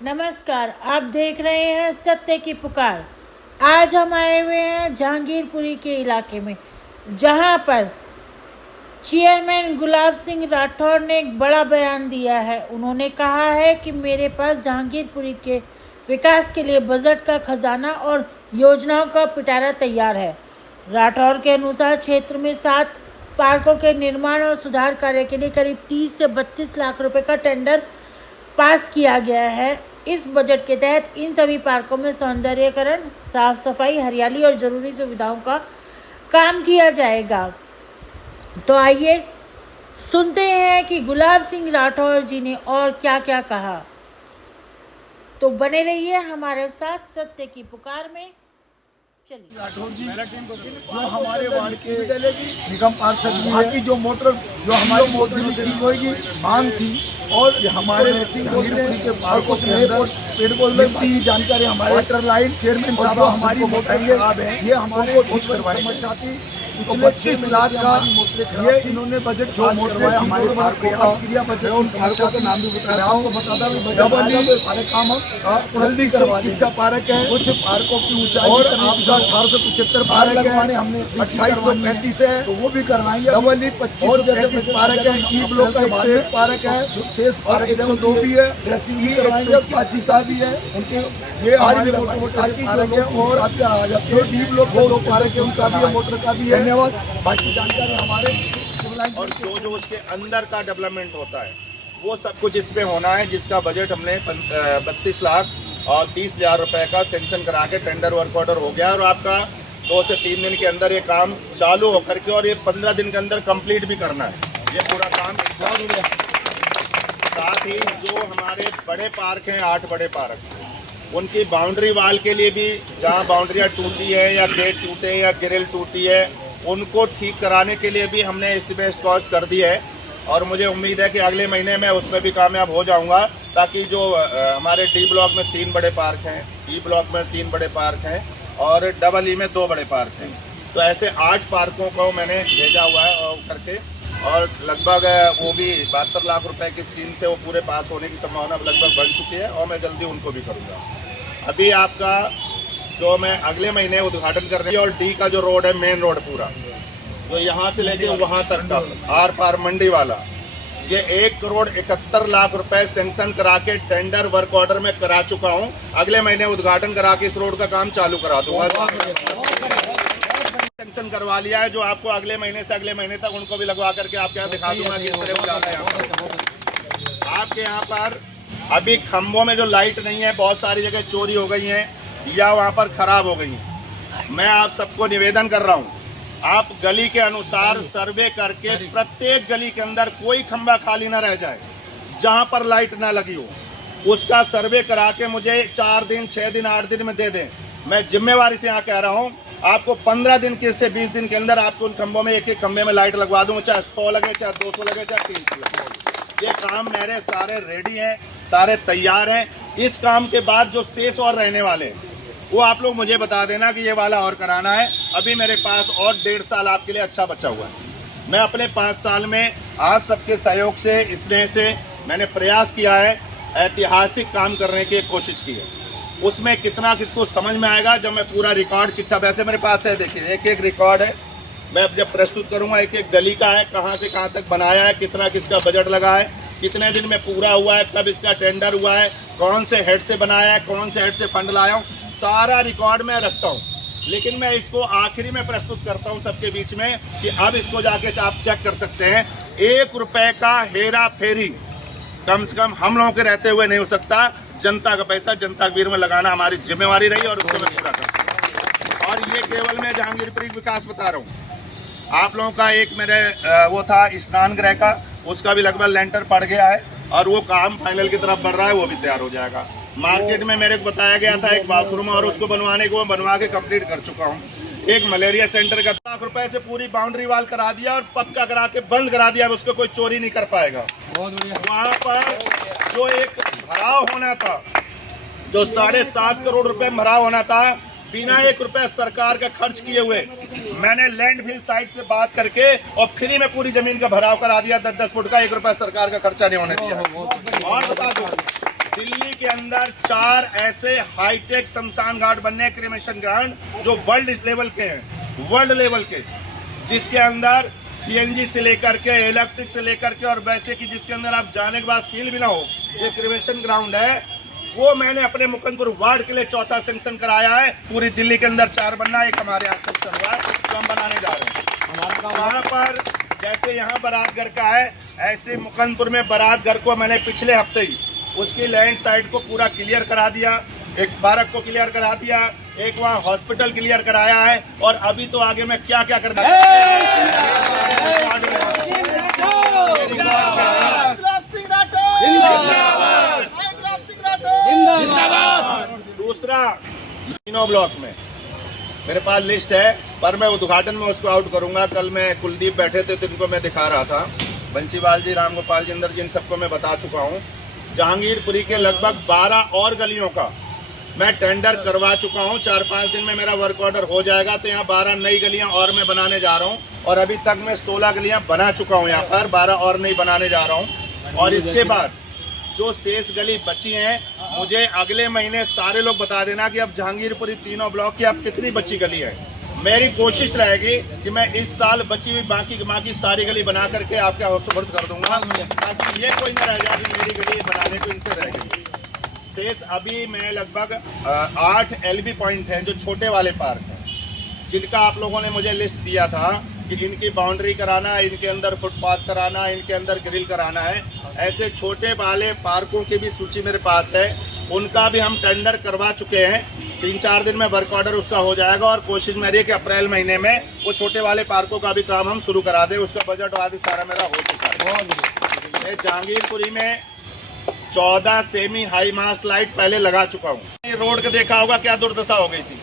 नमस्कार, आप देख रहे हैं सत्य की पुकार। आज हम आए हुए हैं जहांगीरपुरी के इलाके में, जहां पर चेयरमैन गुलाब सिंह राठौर ने एक बड़ा बयान दिया है। उन्होंने कहा है कि मेरे पास जहांगीरपुरी के विकास के लिए बजट का खजाना और योजनाओं का पिटारा तैयार है। राठौर के अनुसार क्षेत्र में 7 पार्कों के निर्माण और सुधार कार्य के लिए करीब 30 से 32 लाख रुपए का टेंडर पास किया गया है। इस बजट के तहत इन सभी पार्कों में सौंदर्यीकरण, साफ सफाई, हरियाली और जरूरी सुविधाओं का काम किया जाएगा। तो आइए सुनते हैं कि गुलाब सिंह राठौर जी ने और क्या क्या कहा। तो बने रहिए हमारे साथ सत्य की पुकार में। चलिए। राठौर जी जो हमारे वार्ड के निगम पार्षद वहाँ की जो हमारी मोटर की होगी मांग थी और हमारे जहांगीरपुरी के पार्कों के अंदर पेड़ पौधों की जानकारी हमारे वाटर लाइन चेयरमैन साहब हमारी बताएंगे। ये हमारे समस्या थी पिछले 6 लाख का ये इन्होंने बजट पास करवाया हमारे प्रयास किया। बजट पार्कों के नाम भी बताया, आपको बताता भी सारे काम जल्दी करवा किसका पार्क है, कुछ पार्कों की ऊंचाई और आपका 1875 पार्क है, हमने 2835 है तो वो भी करवाएंगे। डबल 2535 पार्क है, ई ब्लॉक का 101 पार्क है, जो शेष पार्क 102 भी है, ड्रेसिंग भी करवाएंगे, 85 का भी है उनके। ये हमारे पार्क है और जो डी ब्लॉक 2 पार्क है उनका भी है, मोटर का भी है। धन्यवाद। बाकी जानकारी हमारे और जो उसके अंदर का डेवलपमेंट होता है वो सब कुछ इसमें होना है, जिसका बजट हमने 32 लाख और 30,000 रुपए का सेंक्शन करा के टेंडर वर्क ऑर्डर हो गया और आपका 2 से 3 दिन के अंदर ये काम चालू होकर के और ये 15 दिन के अंदर कंप्लीट भी करना है ये पूरा काम। साथ ही जो हमारे बड़े पार्क हैं, 8 बड़े पार्क, उनकी बाउंड्री वाल के लिए भी जहाँ बाउंड्रियाँ टूटी है या गेट टूटे या ग्रिल टूटी है उनको ठीक कराने के लिए भी हमने एस्टिमेट कॉस्ट कर दी है और मुझे उम्मीद है कि अगले महीने में उसमें भी कामयाब हो जाऊंगा, ताकि जो हमारे डी ब्लॉक में 3 बड़े पार्क हैं, ई ब्लॉक में 3 बड़े पार्क हैं और डबल ई में 2 बड़े पार्क हैं, तो ऐसे 8 पार्कों को मैंने भेजा हुआ है और करके और लगभग वो भी 72 लाख रुपए की स्कीम से वो पूरे पास होने की संभावना लगभग बन चुकी है और मैं जल्दी उनको भी करूँगा। अभी आपका जो मैं अगले महीने उद्घाटन कर रही हूँ और डी का जो रोड है, मेन रोड पूरा जो यहाँ से लेके वहाँ तक का आर पार मंडी वाला, ये 1,71 लाख रुपए सेंक्शन करा के टेंडर वर्क ऑर्डर में करा चुका हूँ। अगले महीने उद्घाटन करा के इस रोड का काम चालू करा दूंगा। सेंक्शन करवा लिया है जो आपको अगले महीने से अगले महीने तक उनको भी लगवा करके आपके यहाँ दिखा दूंगा किस तरह जाता है। आपके यहाँ पर अभी खंभों में जो लाइट नहीं है, बहुत सारी जगह चोरी हो गई है या वहाँ पर खराब हो गई है। मैं आप सबको निवेदन कर रहा हूँ, आप गली के अनुसार सर्वे करके प्रत्येक गली के अंदर कोई खंभा खाली ना रह जाए जहाँ पर लाइट ना लगी हो, उसका सर्वे करा के मुझे 4 दिन 6 दिन 8 दिन में दे दें। मैं जिम्मेवारी से यहाँ कह रहा हूँ, आपको 15 दिन के से 20 दिन के अंदर आपको उन खंभों में एक खंभे में लाइट लगवा दूँ, चाहे 100 लगे, चाहे 200 लगे, चाहे 300 लगे। ये काम मेरे सारे रेडी हैं, सारे तैयार हैं। इस काम के बाद जो शेष और रहने वाले हैं वो आप लोग मुझे बता देना कि ये वाला और कराना है। अभी मेरे पास और 1.5 साल आपके लिए अच्छा बचा हुआ है। मैं अपने 5 साल में आप सबके सहयोग से, स्नेह से मैंने प्रयास किया है, ऐतिहासिक काम करने की कोशिश की है। उसमें कितना किसको समझ में आएगा जब मैं पूरा रिकॉर्ड चिट्ठा, वैसे मेरे पास है, देखिए एक रिकॉर्ड है, मैं जब प्रस्तुत करूंगा एक गली का है, कहाँ से कहाँ तक बनाया है, कितना किसका बजट लगा है, कितने दिन में पूरा हुआ है, कब इसका टेंडर हुआ है, कौन से हेड से बनाया है, कौन से हेड से फंड लाया हूँ, सारा रिकॉर्ड में रखता हूँ। लेकिन मैं इसको आखिरी में प्रस्तुत करता हूँ सबके बीच में कि अब इसको जाके आप चेक कर सकते हैं। 1 रुपए का हेरा फेरी कम से कम हम लोगों के रहते हुए नहीं हो सकता। जनता का पैसा जनता के भीड़ में लगाना हमारी जिम्मेवारी रही और उसको मैं पूरा करता हूँ। और ये केवल मैं जहांगीरपुरी विकास बता रहा हूँ। आप लोगों का एक मेरे वो था स्नान गृह का, उसका भी लगभग लेंटर पड़ गया है और वो काम फाइनल की तरफ बढ़ रहा है, वो भी तैयार हो जाएगा। मार्केट में मेरे को बताया गया था एक बाथरूम और उसको बनवाने को बनवा के कंप्लीट कर चुका हूँ। एक मलेरिया सेंटर का 1 लाख रुपए से पूरी बाउंड्री वाल करा दिया और पक्का करा के बंद करा दिया, उसको कोई चोरी नहीं कर पाएगा। वहाँ पर जो एक भराव होना था, जो 7.5 करोड़ रुपए भराव होना था, बिना 1 रुपए सरकार का खर्च किए हुए मैंने लैंडफिल साइट से बात करके और फ्री में पूरी जमीन का भराव करा दिया। 10-10 फुट का 1 रुपए सरकार का खर्चा नहीं होने दिया। और बता दो दिल्ली के अंदर 4 ऐसे हाईटेक शमशान घाट बनने, क्रिमेशन ग्राउंड जो वर्ल्ड लेवल के हैं, वर्ल्ड लेवल के, जिसके अंदर सीएनजी से लेकर के इलेक्ट्रिक से लेकर के और वैसे कि जिसके अंदर आप जाने के बाद फील भी ना हो। ये क्रिमेशन ग्राउंड है, वो मैंने अपने मुकंदपुर वार्ड के लिए चौथा सेंक्शन कराया है। पूरी दिल्ली के अंदर 4 बनना, एक हमारे यहाँ सेंक्शन हुआ है जो हम बनाने जा रहे हैं। वहाँ पर जैसे यहाँ बारात घर का है, ऐसे मुकंदपुर में बारात घर को मैंने पिछले हफ्ते ही उसकी लैंड साइड को पूरा क्लियर करा दिया, एक पार्क को क्लियर करा दिया, एक वहाँ हॉस्पिटल क्लियर कराया है, और अभी तो आगे मैं क्या क्या करना दूसरा, तीनों ब्लॉक में मेरे पास लिस्ट है, पर मैं उद्घाटन में उसको आउट करूंगा। कल मैं कुलदीप बैठे थे तो इनको मैं दिखा रहा था, बंसीवाल जी, राम गोपाल जी, इंदर जी, इन सबको मैं बता चुका हूँ। जहांगीरपुरी के लगभग 12 और गलियों का मैं टेंडर करवा चुका हूँ। 4-5 दिन में मेरा वर्क ऑर्डर हो जाएगा तो यहाँ 12 नई गलियां और मैं बनाने जा रहा हूँ, और अभी तक मैं 16 गलियां बना चुका हूँ यहाँ पर, 12 और नई बनाने जा रहा हूँ। और इसके बाद जो शेष गली बची हैं, मुझे अगले महीने सारे लोग बता देना कि अब जहांगीरपुरी तीनों ब्लॉक की अब कितनी बची गली है। मेरी कोशिश रहेगी कि मैं इस साल बची हुई बाकी सारी गली बना करके आपके सुपुर्द कर दूंगा, ताकि ये कोई न रह जाए कि मेरी गली बनाने को इनसे रह गई। शेष अभी मैं लगभग 8 LB पॉइंट हैं जो छोटे वाले पार्क हैं, जिनका आप लोगों ने मुझे लिस्ट दिया था कि इनकी बाउंड्री कराना है, इनके अंदर फुटपाथ कराना है, इनके अंदर ग्रिल कराना है। ऐसे छोटे वाले पार्कों की भी सूची मेरे पास है, उनका भी हम टेंडर करवा चुके हैं। 3-4 दिन में वर्क ऑर्डर उसका हो जाएगा, और कोशिश मेरी है कि अप्रैल महीने में वो छोटे वाले पार्कों का भी काम हम शुरू करा दें। उसका बजट आदि सारा मेरा हो चुका है। जहांगीरपुरी में 14 सेमी हाई मास लाइट पहले लगा चुका हूँ। ये रोड का देखा होगा क्या दुर्दशा हो गई थी।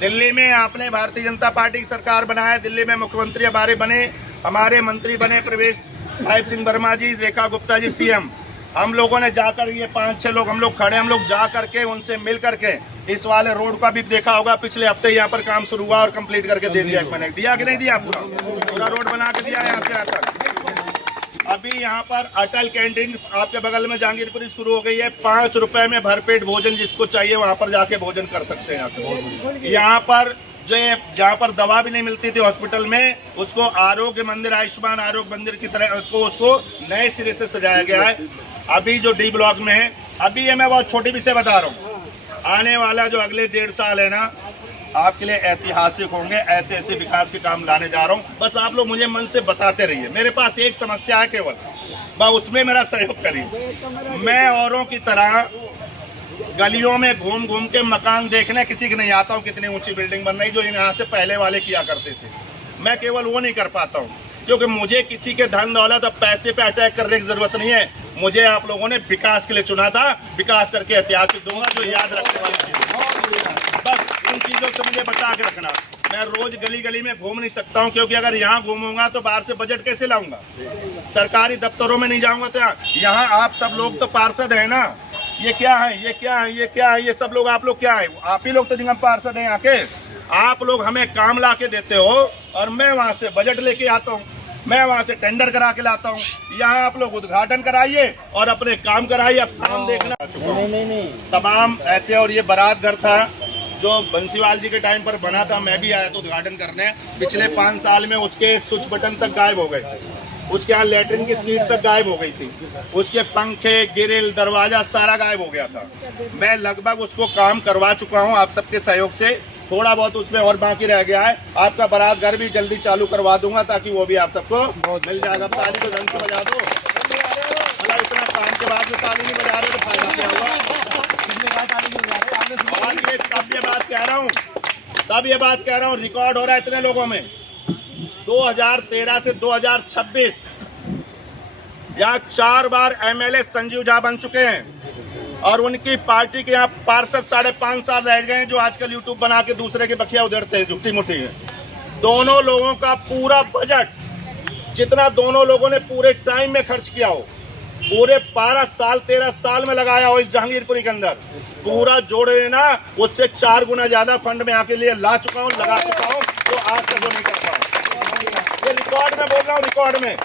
दिल्ली में आपने भारतीय जनता पार्टी की सरकार बनाया, दिल्ली में मुख्यमंत्री हमारे बने, हमारे मंत्री बने प्रवेश साहिब सिंह वर्मा जी, रेखा गुप्ता जी सीएम। हम लोगों ने जाकर, ये 5-6 लोग हम लोग खड़े, हम लोग जा करके उनसे मिल करके इस वाले रोड का भी देखा होगा, पिछले हफ्ते यहाँ पर काम शुरू हुआ और कंप्लीट करके दे दिया। मैंने दिया कि नहीं दिया? पूरा रोड बना के दिया यहाँ से यहाँ तक। अभी यहाँ पर अटल कैंटीन आपके बगल में जहांगीरपुरी शुरू हो गई है। 5 रुपए में भरपेट भोजन जिसको चाहिए वहाँ पर जाके भोजन कर सकते हैं। यहाँ पर जो जहाँ पर दवा भी नहीं मिलती थी हॉस्पिटल में, उसको आरोग्य मंदिर, आयुष्मान आरोग्य मंदिर की तरह उसको नए सिरे से सजाया गया है। अभी जो डी ब्लॉक में है, अभी ये मैं बहुत छोटी विषय बता रहा हूँ, आने वाला जो अगले 1.5 साल है ना, आपके लिए ऐतिहासिक होंगे। ऐसे ऐसे विकास के काम लाने जा रहा हूँ, बस आप लोग मुझे मन से बताते रहिए। मेरे पास एक समस्या है केवल, बस उसमें मेरा सहयोग करिए। मैं औरों की तरह गलियों में घूम घूम के मकान देखने किसी की नहीं आता हूँ, कितनी ऊंची बिल्डिंग बन रही जो यहाँ से पहले वाले किया करते थे। मैं केवल वो नहीं कर पाता हूँ, क्योंकि मुझे किसी के धन दौलत और पैसे पे अटैक करने की जरूरत नहीं है। मुझे आप लोगों ने विकास के लिए चुना था, विकास करके ऐतिहासिक दूंगा जो याद रखने वाली चीज। बस इन चीजों से मुझे बचा के रखना। मैं रोज गली गली में घूम नहीं सकता हूँ, क्योंकि अगर यहाँ घूमूंगा तो बाहर से बजट कैसे लाऊंगा? सरकारी दफ्तरों में नहीं जाऊंगा तो यहाँ आप सब लोग तो पार्षद है ना। ये क्या है, ये क्या है, ये क्या है, ये सब लोग आप लोग क्या है? आप ही लोग तो निगम पार्षद हैं यहाँ के। आप लोग हमें काम ला के देते हो और मैं वहाँ से बजट लेके आता हूँ, मैं वहाँ से टेंडर करा के लाता हूँ। यहाँ आप लोग उद्घाटन कराइए और अपने काम कराइए, अब काम देखना। तमाम ऐसे, और ये बारात घर था जो बंसीवाल जी के टाइम पर बना था, मैं भी आया था उद्घाटन करने। पिछले 5 साल में उसके स्विच बटन तक गायब हो गए, उसके यहाँ लेटरिन की सीट तक गायब हो गई थी, उसके पंखे, ग्रिल, दरवाजा सारा गायब हो गया था। मैं लगभग उसको काम करवा चुका हूँ आप सबके सहयोग से। थोड़ा बहुत उसमें और बाकी रह गया है। आपका बारात घर भी जल्दी चालू करवा दूंगा ताकि वो भी आप सबको मिल जाएगा। ताली तो ढंग से बजा दो, मतलब इतना काम के बाद में ताली नहीं बजा रहे तो फायदा क्या हुआ? और ये तब ये बात कह रहा हूँ, रिकॉर्ड हो रहा है इतने लोगों में। 2013 से 2026 यहाँ 4 बार MLA संजीव झा बन चुके हैं, और उनकी पार्टी के यहाँ पार्षद 5.5 साल रह गए हैं, जो आजकल यूट्यूब बना के दूसरे के बखिया उधेड़ते हैं झुकती मुट्ठी में। दोनों लोगों का पूरा बजट जितना दोनों लोगों ने पूरे टाइम में खर्च किया हो, पूरे 12 साल 13 साल में लगाया हो इस जहांगीरपुरी के अंदर, पूरा जोड़े ना उससे 4 गुना ज्यादा फंड में आके लिए ला चुका हूँ, लगा चुका हूँ, तो आज तक वो नहीं कर पाऊँ। ये रिकॉर्ड में बोल रहा हूँ, रिकॉर्ड में।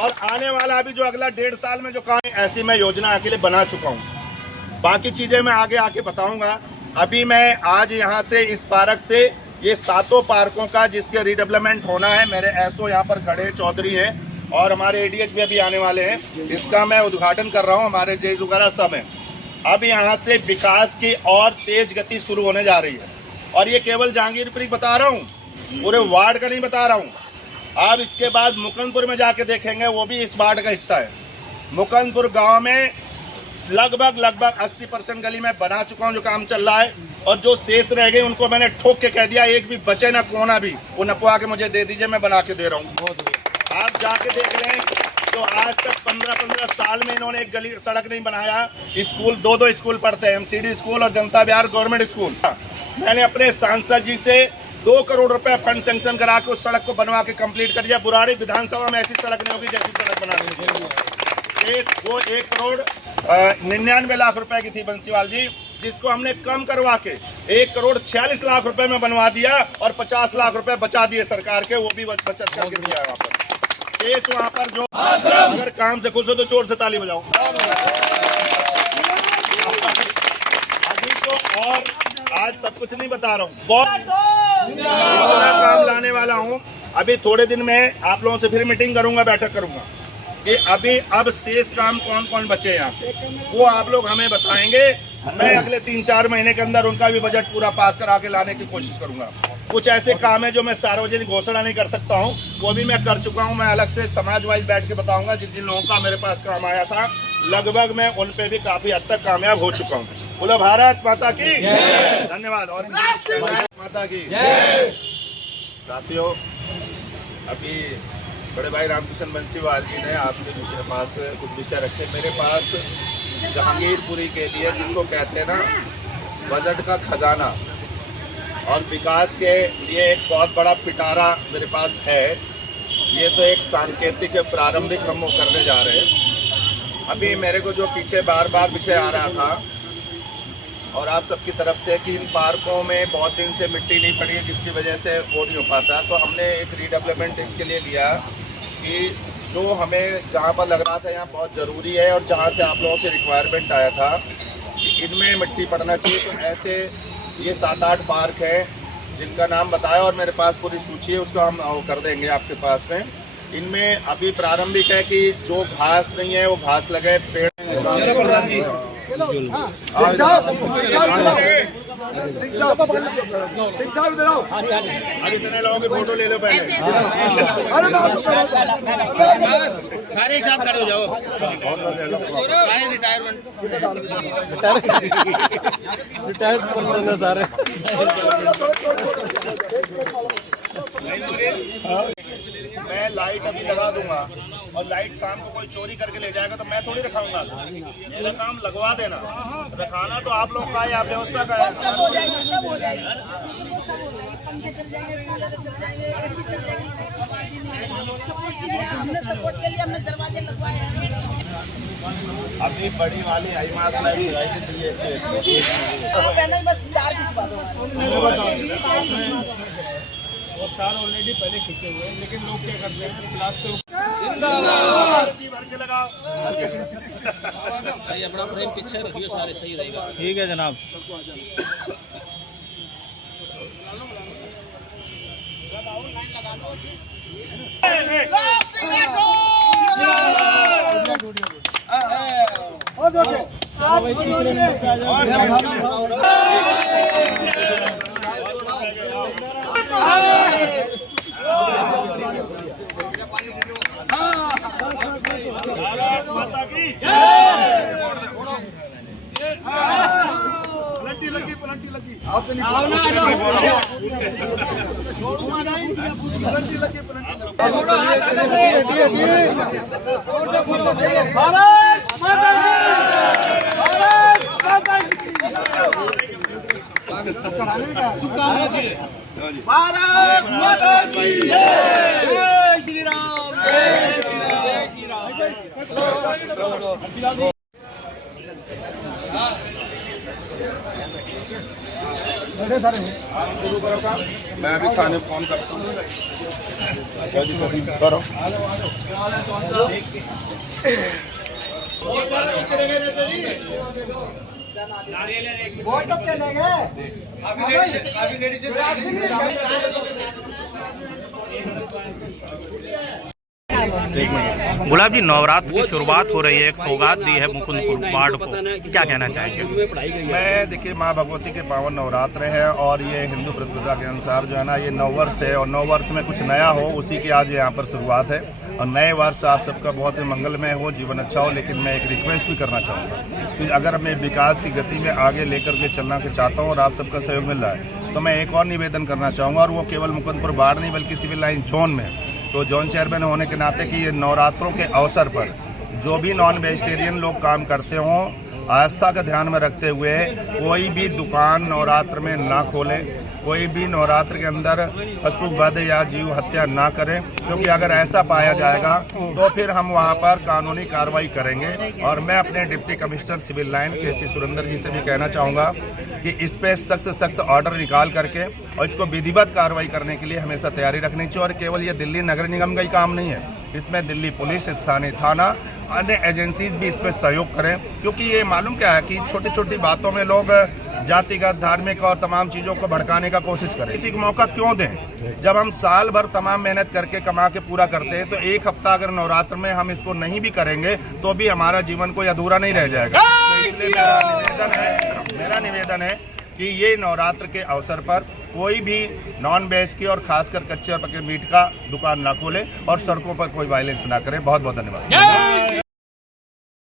और आने वाला अभी जो अगला 1.5 साल में जो काम, ऐसी मैं योजना अकेले बना चुका हूँ। बाकी चीजें मैं आगे आके बताऊंगा। अभी मैं आज यहाँ से इस पार्क से ये 7 पार्कों का जिसके रिडेवलपमेंट होना है, मेरे एसओ यहाँ पर खड़े चौधरी हैं और हमारे एडीएच भी अभी आने वाले हैं, इसका मैं उद्घाटन कर रहा हूँ, हमारे जेज वगैरह सब हैं। अब यहाँ से विकास की और तेज गति शुरू होने जा रही है और ये केवल जहांगीरपुरी बता रहा हूँ, पूरे वार्ड का नहीं बता रहा हूँ। अब इसके बाद मुकंदपुर में जाके देखेंगे, वो भी इस वार्ड का हिस्सा है। मुकंदपुर गांव में लगभग 80% गली में बना चुका हूं, जो काम चल रहा है, और जो शेष रह गए उनको मैंने ठोक के कह दिया, एक भी बचे ना कोना भी, वो नपवा के मुझे दे दीजिए, मैं बना के दे रहा हूँ। आप जाके देख लें तो आज तक 15 साल में इन्होंने एक गली सड़क नहीं बनाया। स्कूल 2 स्कूल पढ़ते हैं, एमसीडी स्कूल और जनता विहार गवर्नमेंट स्कूल। मैंने अपने सांसद जी से 2 करोड़ रुपए फंड सैंक्शन करा के उस सड़क को बनवा के कंप्लीट कर दिया। बुराड़ी विधानसभा में ऐसी सड़क नहीं होगी जैसी सड़क बनानी है। वो 1 करोड़ 99 लाख रुपए की थी बंसीवाल जी, जिसको हमने कम करवा के 1 करोड़ 46 लाख रुपए में बनवा दिया और 50 लाख रुपए बचा दिए सरकार के, वो भी बचत करके दिया है वहाँ पर। शेष वहाँ पर जो अगर काम से खुश हो तो जोर से ताली बजाओ। अभी तो और आज सब कुछ नहीं बता रहा हूँ, बहुत काम लाने वाला हूँ। अभी थोड़े दिन में आप लोगों से फिर मीटिंग करूंगा, बैठक करूंगा कि अभी अब शेष काम कौन कौन बचे यहाँ पे, वो आप लोग हमें बताएंगे। मैं अगले 3-4 महीने के अंदर उनका भी बजट पूरा पास करा के लाने की कोशिश करूंगा। कुछ ऐसे काम है जो मैं सार्वजनिक घोषणा नहीं कर सकता हूँ, वो भी मैं कर चुका हूँ। मैं अलग से समाज वाइज बैठ के बताऊंगा। जिन जिन लोगों का मेरे पास काम आया था, लगभग मैं उन पे भी काफी हद तक कामयाब हो चुका हूँ। बोलो भारत माता की धन्यवाद। और माता की साथियों, अभी बड़े भाई रामकिशन बंसीवाल जी ने आपके पास कुछ विषय रखे। मेरे पास जहांगीरपुरी के लिए, जिसको कहते हैं ना बजट का खजाना, और विकास के लिए एक बहुत बड़ा पिटारा मेरे पास है। ये तो एक सांकेतिक प्रारंभिक हम वो करने जा रहे हैं। अभी मेरे को जो पीछे बार बार विषय आ रहा था और आप सबकी तरफ से कि इन पार्कों में बहुत दिन से मिट्टी नहीं पड़ी है, जिसकी वजह से वो नहीं हो पाता, तो हमने एक रीडेवलपमेंट इसके लिए लिया कि जो हमें जहाँ पर लग रहा था यहाँ बहुत ज़रूरी है और जहाँ से आप लोगों से रिक्वायरमेंट आया था कि इनमें मिट्टी पड़ना चाहिए, तो ऐसे ये 7-8 पार्क हैं जिनका नाम बताया और मेरे पास पूरी सूची है, उसको हम कर देंगे आपके पास में। इनमें अभी प्रारंभिक है कि जो घास नहीं है वो घास लगे, पेड़ अब इतने लोगों की फोटो ले लो पहले, सारे एक साथ खड़े हो जाओ, सारे रिटायरमेंट सारे। मैं लाइट अभी लगा दूंगा और लाइट शाम को कोई चोरी करके ले जाएगा तो मैं थोड़ी रखाऊंगा। मेरा काम लगवा देना, रखाना तो आप लोग का है, आप व्यवस्था का है। सब हो जाएगा, सब हो जाएगा, पंखे चल जाएंगे, कूलर चल जाएंगे, एसी चल जाएंगे। सपोर्ट के लिए हमने दरवाजे लगवाए हैं। अभी बड़ी वाली हाईमास लाइट लगाई थी, पैनल बस तार खिंचवा दो। वो तार ऑलरेडी पहले खींचे हुए हैं, लेकिन लोग क्या करते हैं, प्लास्टिक भर के लगाओ। अपना फ्रेम पीछे रखिए, सारे सही रहेगा। ठीक है जनाब। भारत माता की पलंटी लगी आपसे नहीं पलंटी लगी भारत माता की जय श्री राम, जय श्री राम, जय श्री राम। शुरू करो काम, मैं अभी खाने फोन करता हूँ। जल्दी करो। गुलाब जी, नवरात्र की शुरुआत हो रही है, एक सौगात दी है मुकुंदपुर वार्ड को, क्या कहना चाहेंगे? मैं देखिए, माँ भगवती के पावन नवरात्र है और ये हिंदू प्रतिपदा के अनुसार जो है ना, ये नववर्ष है और नववर्ष में कुछ नया हो, उसी की आज यहाँ पर शुरुआत है। और नए वर्ष आप सबका बहुत ही मंगलमय हो, जीवन अच्छा हो। लेकिन मैं एक रिक्वेस्ट भी करना चाहूँगा कि अगर मैं विकास की गति में आगे लेकर के चलना के चाहता हूँ और आप सबका सहयोग मिल रहा है, तो मैं एक और निवेदन करना चाहूँगा, और वो केवल मुकुंदपुर वार्ड नहीं बल्कि सिविल लाइन जोन में। तो जोन चेयरमैन होने के नाते कि ये नवरात्रों के अवसर पर जो भी नॉन वेजिटेरियन लोग काम करते हों, आस्था का ध्यान में रखते हुए कोई भी दुकान नवरात्र में ना खोले, कोई भी नवरात्र के अंदर पशु वध या जीव हत्या ना करें, क्योंकि अगर ऐसा पाया जाएगा तो फिर हम वहां पर कानूनी कार्रवाई करेंगे। और मैं अपने डिप्टी कमिश्नर सिविल लाइन केसी सुरेंद्र जी से भी कहना चाहूँगा कि इस पे सख्त ऑर्डर निकाल करके और इसको विधिवत कार्रवाई करने के लिए हमेशा तैयारी रखनी चाहिए। और केवल ये दिल्ली नगर निगम का ही काम नहीं है, इसमें दिल्ली पुलिस, स्थानीय थाना, अन्य एजेंसीज भी इस पर सहयोग करें, क्योंकि ये मालूम क्या है कि छोटी छोटी बातों में लोग जातिगत, धार्मिक और तमाम चीज़ों को भड़काने का कोशिश करें। किसी को मौका क्यों दें? जब हम साल भर तमाम मेहनत करके कमा के पूरा करते हैं, तो एक हफ्ता अगर नवरात्र में हम इसको नहीं भी करेंगे तो भी हमारा जीवन कोई अधूरा नहीं रह जाएगा। तो इसलिए मेरा निवेदन है कि ये नवरात्र के अवसर पर कोई भी नॉन वेज की और खासकर कच्चे और पके मीट का दुकान ना खोले और सड़कों पर कोई वायलेंस ना करे। बहुत बहुत धन्यवाद।